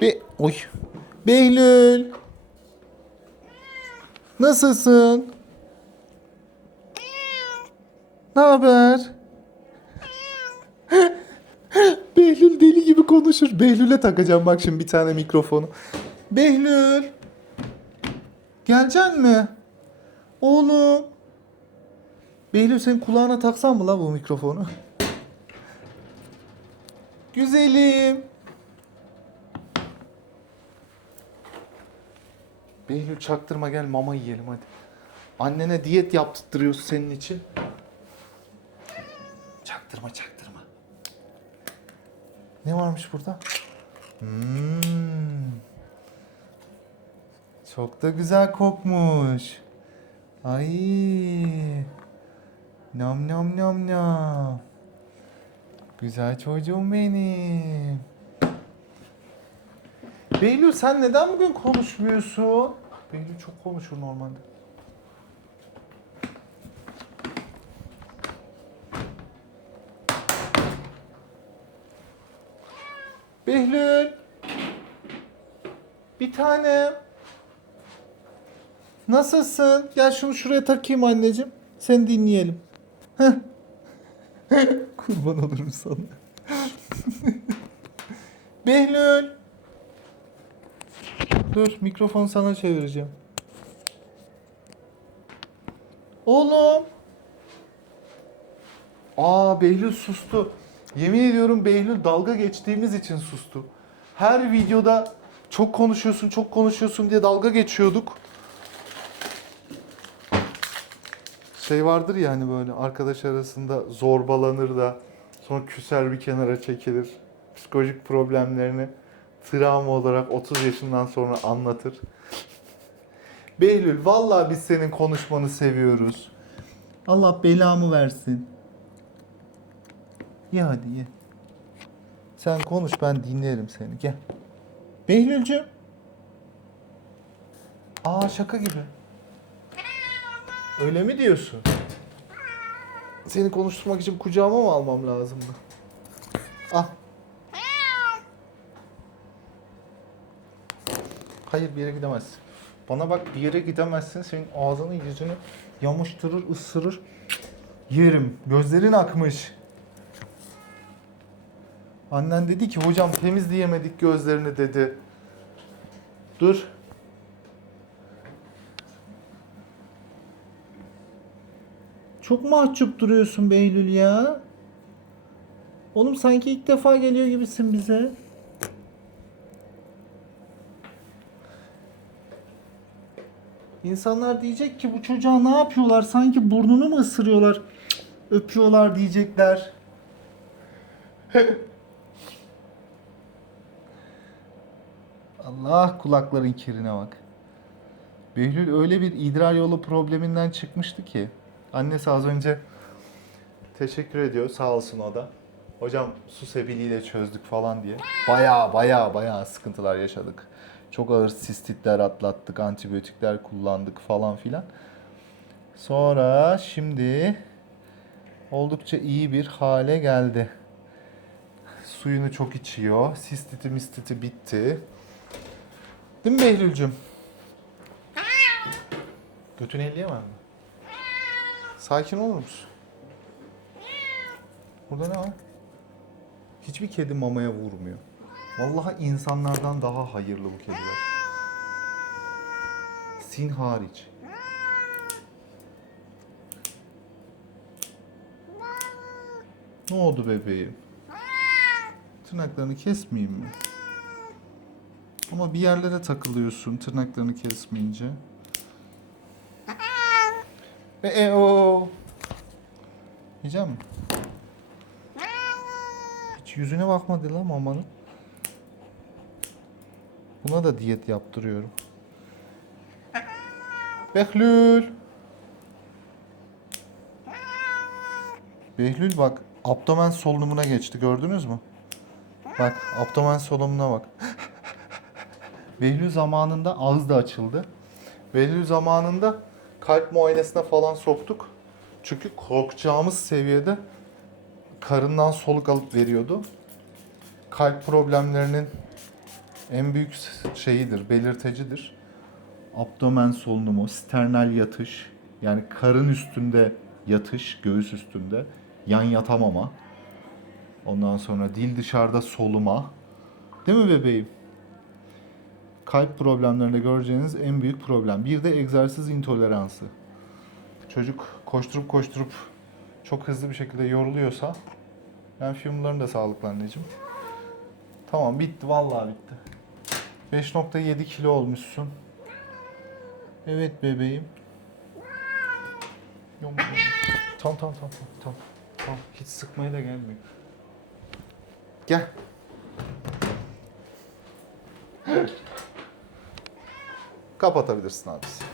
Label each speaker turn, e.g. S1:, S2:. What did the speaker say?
S1: Be Oy. Behlül. Nasılsın? Ne haber? Behlül deli gibi konuşur. Behlül'e takacağım bak şimdi bir tane mikrofonu. Behlül. Geleceksin mi? Oğlum. Behlül senin kulağına taksan mı la bu mikrofonu? Güzelim. Behlül çaktırma gel mama yiyelim hadi. Annene diyet yaptırtırıyoruz senin için. Çaktırma çaktırma. Ne varmış burada? Hmm. Çok da güzel kokmuş. Ay. Nam nam nam nam. Güzel çocuğum benim. Behlül sen neden bugün konuşmuyorsun? Behlül çok konuşur normalde. Behlül. Bir tanem. Nasılsın? Gel şunu şuraya takayım anneciğim. Seni dinleyelim. Kurban olurum sana. Behlül. Dur mikrofonu sana çevireceğim. Oğlum. Aa Behlül sustu. Yemin ediyorum Behlül dalga geçtiğimiz için sustu. Her videoda çok konuşuyorsun, çok konuşuyorsun diye dalga geçiyorduk. Şey vardır ya hani böyle arkadaş arasında zorbalanır da sonra küser bir kenara çekilir. Psikolojik problemlerini travma olarak 30 yaşından sonra anlatır. Behlül vallahi biz senin konuşmanı seviyoruz. Allah belamı versin. Ye hadi ye. Sen konuş ben dinlerim seni gel. Behlülcüm. Aa şaka gibi. Öyle mi diyorsun? Seni konuşturmak için kucağıma mı almam lazımdı? Al. Hayır bir yere gidemezsin. Bana bak bir yere gidemezsin. Senin ağzını yüzünü yamıştırır, ısırır. Yerim. Gözlerin akmış. Annen dedi ki hocam temizleyemedik gözlerini dedi. Dur. Çok mahcup duruyorsun Behlül ya. Oğlum sanki ilk defa geliyor gibisin bize. İnsanlar diyecek ki bu çocuğa ne yapıyorlar? Sanki burnunu mu ısırıyorlar? Öpüyorlar diyecekler. Allah kulakların kirine bak. Behlül öyle bir idrar yolu probleminden çıkmıştı ki. Annesi az önce teşekkür ediyor sağ olsun o da. Hocam su sebiliyle çözdük falan diye. Baya baya baya sıkıntılar yaşadık. Çok ağır sistitler atlattık, antibiyotikler kullandık falan filan. Sonra şimdi oldukça iyi bir hale geldi. Suyunu çok içiyor. Sistiti mistiti bitti. Değil mi Behlül'cüm? Götünü elleyemem mi? Sakin olur musun? Burada ne var? Hiçbir kedi mamaya vurmuyor. Vallahi insanlardan daha hayırlı bu kediler. Sin hariç. Ne oldu bebeğim? Tırnaklarını kesmeyeyim mi? Ama bir yerlere takılıyorsun tırnaklarını kesmeyince. Ve e o. Yiyecek misin? Hiç yüzüne bakmadı lan mamanın. Buna da diyet yaptırıyorum. Behlül. Behlül bak abdomen solunumuna geçti gördünüz mü? Bak abdomen solunumuna bak. Behlül zamanında ağız da açıldı. Behlül zamanında kalp muayenesine falan soktuk. Çünkü korkacağımız seviyede karından soluk alıp veriyordu. Kalp problemlerinin en büyük şeyidir, belirtecidir. Abdomen solunumu, sternal yatış, yani karın üstünde yatış, göğüs üstünde, yan yatamama. Ondan sonra dil dışarıda soluma. Değil mi bebeğim? Kalp problemlerinde göreceğiniz en büyük problem. Bir de egzersiz intoleransı. Çocuk koşturup koşturup çok hızlı bir şekilde yoruluyorsa ben filmlerin de sağlıklı anneciğim. Tamam bitti vallahi bitti. 5.7 kilo olmuşsun. Evet bebeğim. Yom. Tamam tamam tamam tamam. Tamam hiç sıkmaya da gelmiyor. Gel. Kapatabilirsin abisi.